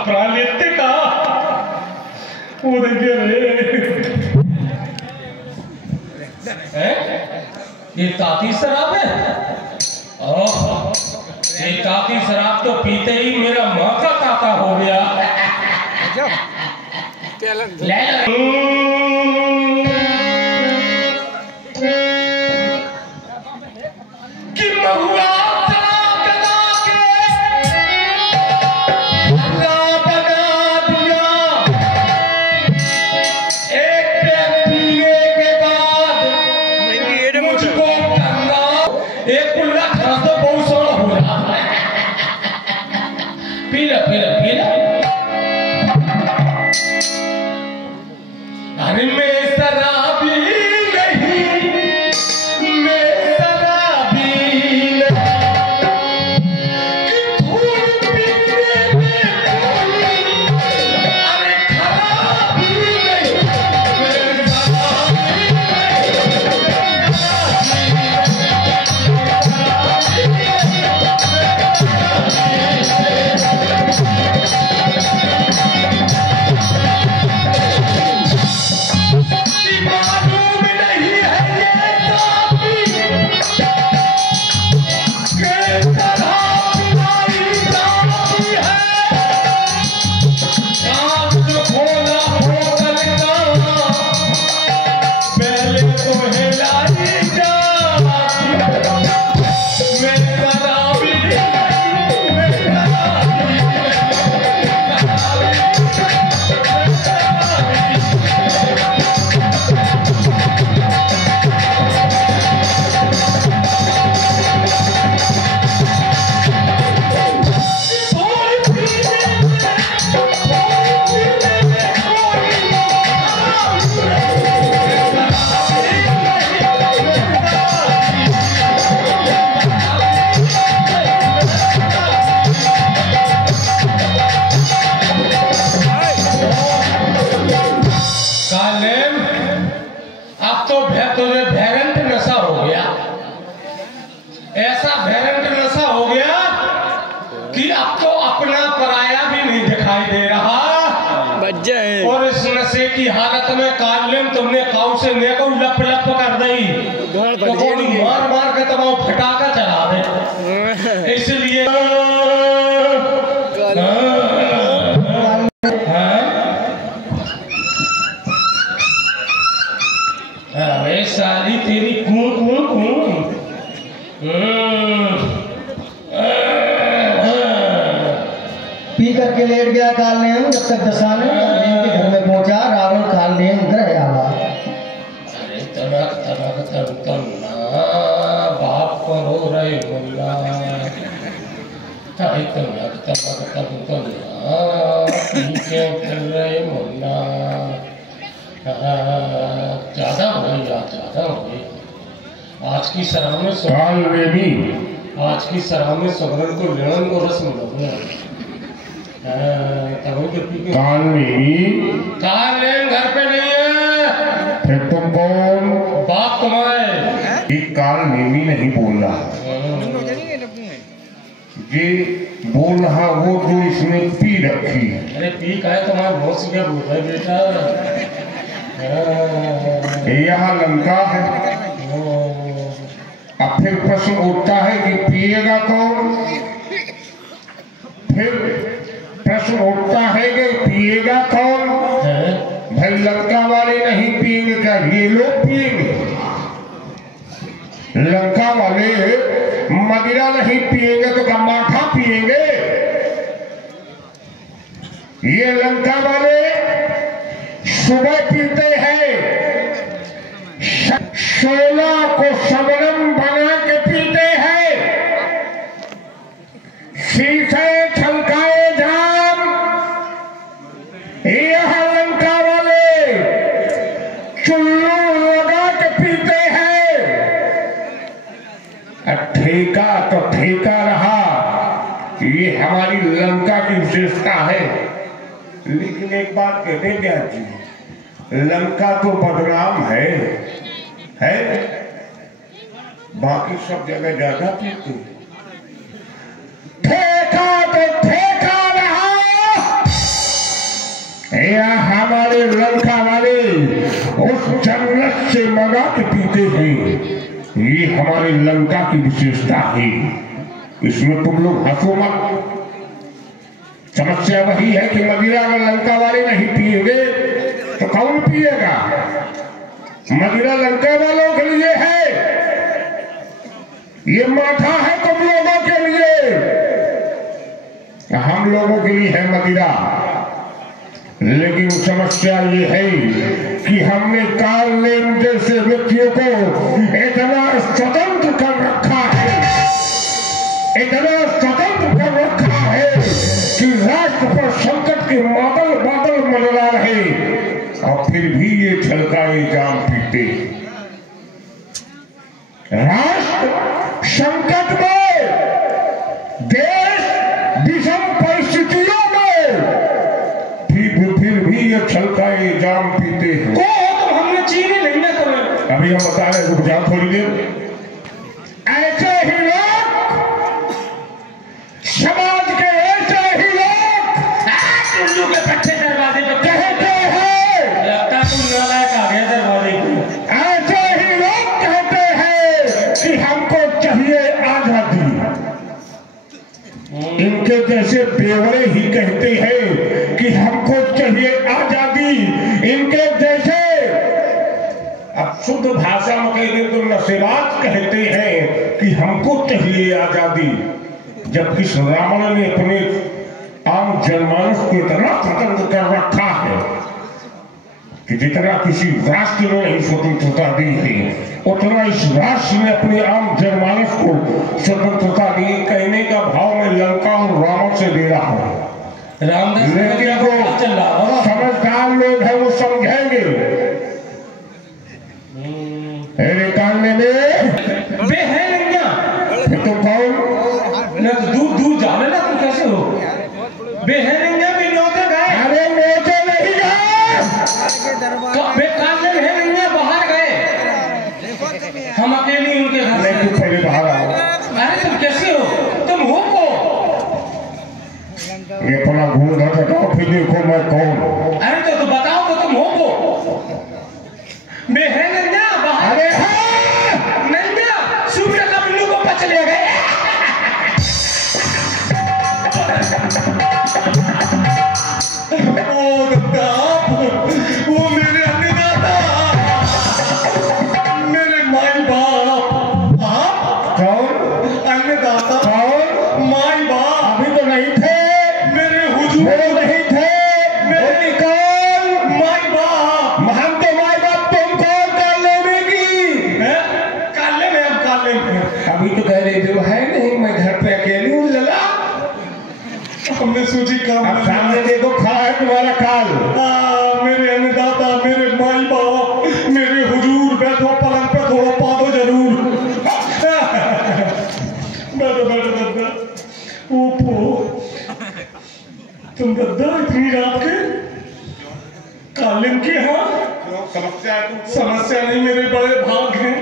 अपना लेते का वो देखिए रे ये ताती शराब है। ओह ये ताती शराब तो पीते ही मेरा माँ का ताता हो गया। ले कि महुआ और इस नशे की हालत में काल्यम तुमने काउ से नेको लप लप कर दी तो गोली मार मार के तब फटाका चला दे। इसलिए अरे साली तेरी कूं कूं कूं पी करके लेट गया कालनेम। जब तक दशाने के घर में पहुंचा रावण कालनेम ग्रह आवा। अरे तड़क तड़क तड़कना बाप करो रे मुल्ला। अरे तड़क तड़क तड़कना पीछे कर रहे मुल्ला। ज्यादा हो गई यार, ज्यादा हो गई। आज की सराह में आज की सराह में सुगरन को लेन को रस मिला। काल घर पे नहीं है। फिर तुम कौन? बाप तुम्हारे। काल नेमी नहीं बोल रहा, ये बोल रहा वो जो इसने पी रखी है। अरे पी का है तुम्हारा बहुत सी क्या बोल रहा है बेटा। यहाँ लंका है। अब फिर प्रश्न उठता है कि पिएगा कौन। फिर प्रश्न उठता है कि पिएगा कौन। भाई लंका वाले नहीं पिएंगे क्या? ये लोग पिएंगे। लंका वाले मदिरा नहीं पिएंगे तो क्या माठा पिएंगे? ये लंका वाले सुबह पीते हैं, शोला को शबनम बना के पीते हैं, शीशे छलकाए जाम। यह लंका वाले चुल्लू लगा के पीते हैं। ठेका तो ठेका रहा, ये हमारी लंका की विशेषता है। लेकिन एक बात कहते ब्याज जी, लंका तो बदनाम है, बाकी सब जगह ज्यादा पीते। ठेका तो ठेका रहा, लंका की विशेषता है। इसमें तुम लोग हंसो मत। समस्या वही है कि मदिरा अगर लंका वाले नहीं पिएंगे तो कौन पिएगा? मदिरा लंका वालों के लिए है, ये माथा है तुम लोगों के लिए, हम लोगों के लिए है मदिरा। लेकिन समस्या ये है कि हमने कालनेम जैसे व्यक्तियों को इतना स्वतंत्र कर रखा है, इतना स्वतंत्र कर रखा है कि राष्ट्र पर संकट के बादल बादल मंडरा रहे और फिर भी ये छलकाए जाम पीते। राष्ट्र संकट में, देश विषम परिस्थितियों में, फिर भी ये छलकाए जाम पीते हैं। तो हमने चीनी नहीं है तुम्हें। अभी हम बता रहे, रुक जाओ थोड़ी देर। ऐसे ही लोग, समाज के ऐसे ही लोग उल्लू के पट्टे दरवाजे पे कहते हैं, लगता तुम नालायक आ गया दरवाजे पे। ऐसे ही लोग कहते हैं कि हमको चाहिए आजादी। इनके जैसे बेवड़े ही कहते हैं कि हमको चाहिए आजादी। इनके जैसे अब शुद्ध भाषा में कहते तो नशेबाज कहते हैं कि हमको चाहिए आजादी। जबकि रावण ने अपने आम जनमानस को इतना स्वतंत्र कर रखा है कि जितना किसी राष्ट्र ने नहीं स्वतंत्रता दी है, उतना इस राष्ट्र ने अपने आम जनमानस को स्वतंत्रता दी। कहने का भाव में लंका और रावण से दे रहा हूं। रामदास लेकिन जो समझदार लोग हैं वो समझेंगे। निकालने में तो कौन ना तो दूर दूर जाने ना, तुम कैसे हो? बेहरिंगा भी नौते गए। अरे नौते नहीं गए, बेकाले बेहरिंगा बाहर गए, हम अकेले उनके घर से। तू पहले बाहर आओ। अरे तुम कैसे हो? तुम हो को? ये अपना घूम हटाओ, फिर देखो मैं कौन। अरे तो बताओ तो तुम हो को? बेहरिंगा बाहर। अरे हाँ, नंगा सूर्य का बिल्लू को पच ले गए। वो मेरे अन्नदाता, मेरे माई बाप। आप कौन अन्नदाता? कौन? माई बाप अभी तो नहीं थे, मेरे हुजूर नहीं थे, मेरे कौन? माई बाप। हम तो माई बाप, तुम कौन कर लेने की? काले में, हम काले में। अभी तो कह रहे थे है नहीं, मैं घर पे अकेली हूँ। लला हमने सोची काम। अब सामने देखो खड़ा है तुम्हारा काल। मेरे अन्नदाता, मेरे माई बाप, मेरे हुजूर, बैठो पलंग पे, थोड़ा पादो जरूर। बैठो बैठो गद्दा। ओपो, तुम गद्दा इतनी रात के कालिम के? हाँ, समस्या नहीं, मेरे बड़े भाग हैं।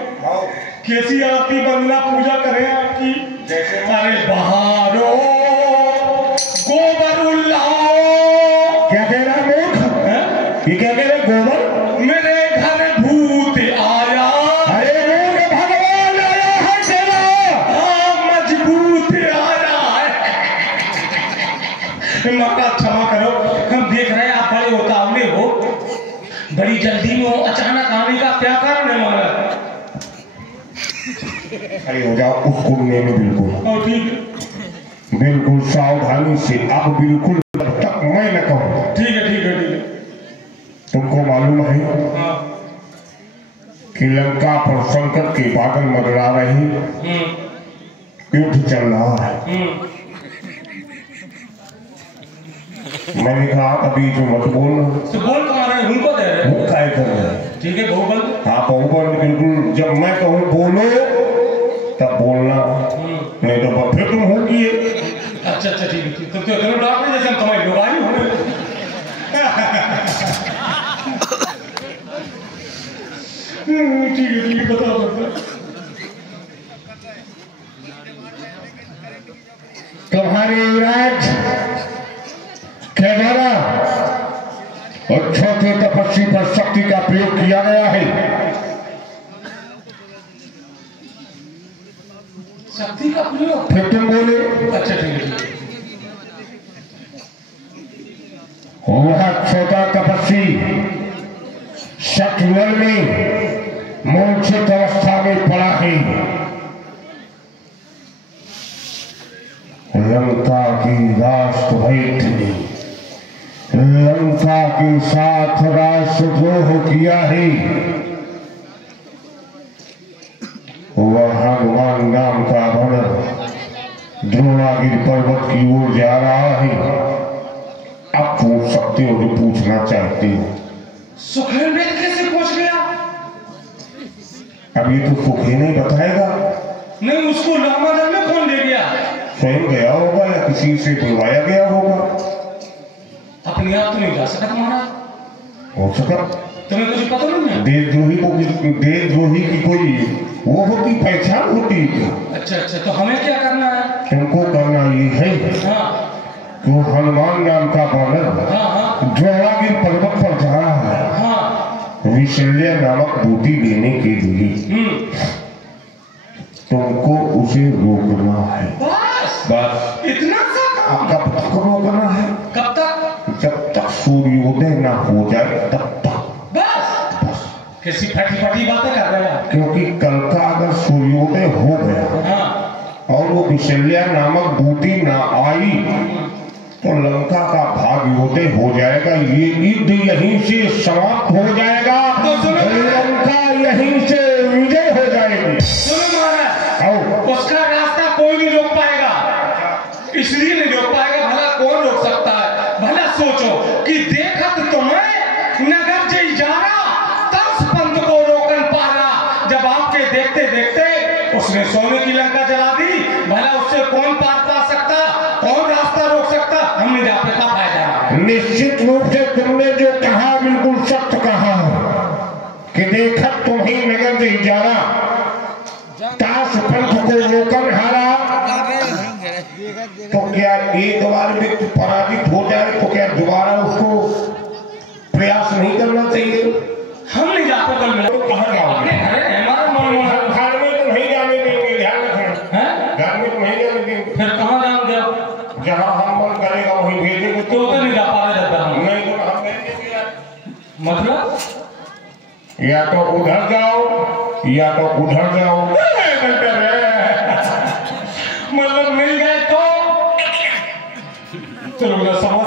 कैसी आपकी वंदना पूजा करें आपकी? अरे बहारो गोबर उल्लाओ। क्या कह रहा मूर्ख? ये क्या कह रहे? गोबर? मेरे घर भूत आया। अरे मूर्ख, भगवान आया है तेरा। हाँ, मजबूत आया है। माता क्षमा करो, हम देख रहे हैं आप बड़े उतावले हो, बड़ी जल्दी में हो, अचानक आने का क्या कारण है हमारा? अरे हो जाओ उस कुएं में बिल्कुल। ठीक है, बिल्कुल सावधानी से, अब बिल्कुल जब तक मैं न कहूं। ठीक है, ठीक है, ठीक है। तुमको मालूम है हाँ। कि लंका पर संकट के बादल मंडरा रहे, युद्ध चल रहा है। मैंने कहा अभी जो मत बोलना। तो बोल कहाँ रहे हैं? उनको दे रहे हैं। वो काय कर रहे हैं? ठीक है, बहुबल। हाँ बहुबल, बिल्कुल। जब मैं कहूँ बोलो तब बोलना, नहीं तो फिर तुम होगी। अच्छा अच्छा, ठीक है, ठीक। तुम तो इतना डॉक्टर जैसे हम तुम्हारी लोगाई हो गए। ठीक है, ठीक है, बताओ बताओ। तुम्हारे युवराज के द्वारा और छोटे तपस्वी पर शक्ति का प्रयोग किया गया है। शक्ति का प्रयोग। फिर तुम बोले। अच्छा ठीक है। वह छोटा तपस्वी शक्तिबल में मूर्छित अवस्था में पड़ा है। लंका की राष्ट्रभक्त ने लंका के साथ राष्ट्रद्रोह किया है। वह हनुमान नाम का वानर द्रोणागिरि पर्वत की ओर जा रहा है। अब पूछ सकते हो जो पूछना चाहते हो। सुखेन वेद कैसे पहुंच गया? अब ये तो सुखे नहीं बताएगा। नहीं, उसको रामायण में कौन ले गया? स्वयं गया होगा या किसी से बुलवाया गया होगा। अपने आप तो नहीं जा सकता महाराज। हो सका। तुम्हें कुछ पता नहीं है? देशद्रोही की कोई वो होती पहचान होती है। अच्छा अच्छा, तो हमें क्या करना है? तुमको करना ये है कि वो हनुमान नाम का वानर द्रोणागिरि पर्वत पर जा रहा है विशल्य नामक बूटी लेने के लिए। तुमको उसे रोकना है। बस इतना सा काम? कब तक रोकना है? कब तक? जब तक सूर्योदय ना हो जाए तब तक। बस कैसी फटी फटी बातें कर रहे हैं? क्योंकि कल का अगर सूर्योदय हो गया और वो विशल्या नामक बूटी ना आई तो लंका का भाग्योदय हो जाएगा। ये युद्ध यहीं से समाप्त हो जाएगा। तो लंका यहीं से विजय हो जाएगी। सुनो महाराज, उसका रास्ता कोई नहीं रोक पाएगा। इसलिए नहीं रोक पाएगा, भला कौन रोक सकता है? भला सोचो कि देखत तुम्हें नगर जय जारा तर्स पंथ को रोकन पारा। जब आपके देखते देखते उसने सोने की लंका जला दी, भला उससे कौन पार पा सकता? कौन रास्ता रोक सकता? हमने जाने का फायदा। निश्चित रूप से तुमने जो कहा बिल्कुल सत्य कहा कि देखत तुम्हें नगर जय जारा ताश पंथ को रोकन हारा। तो क्या एक बार व्यक्ति पराजित हो जाए तो क्या दोबारा उसको प्रयास नहीं करना चाहिए? हम नहीं जाते कल मिला तो कहाँ जाओगे? हमारा मन घर में तो नहीं जाने देंगे। ध्यान रखना, घर में तो नहीं जाने देंगे। फिर कहाँ जाओगे? जहाँ हम मन करेगा वहीं भेजेंगे। तो नहीं जा पा रहे हम। नहीं तो हम भेजेंगे यार। मतलब या तो उधर जाओ या तो उधर जाओ। मतलब नहीं गए तो चलो समझ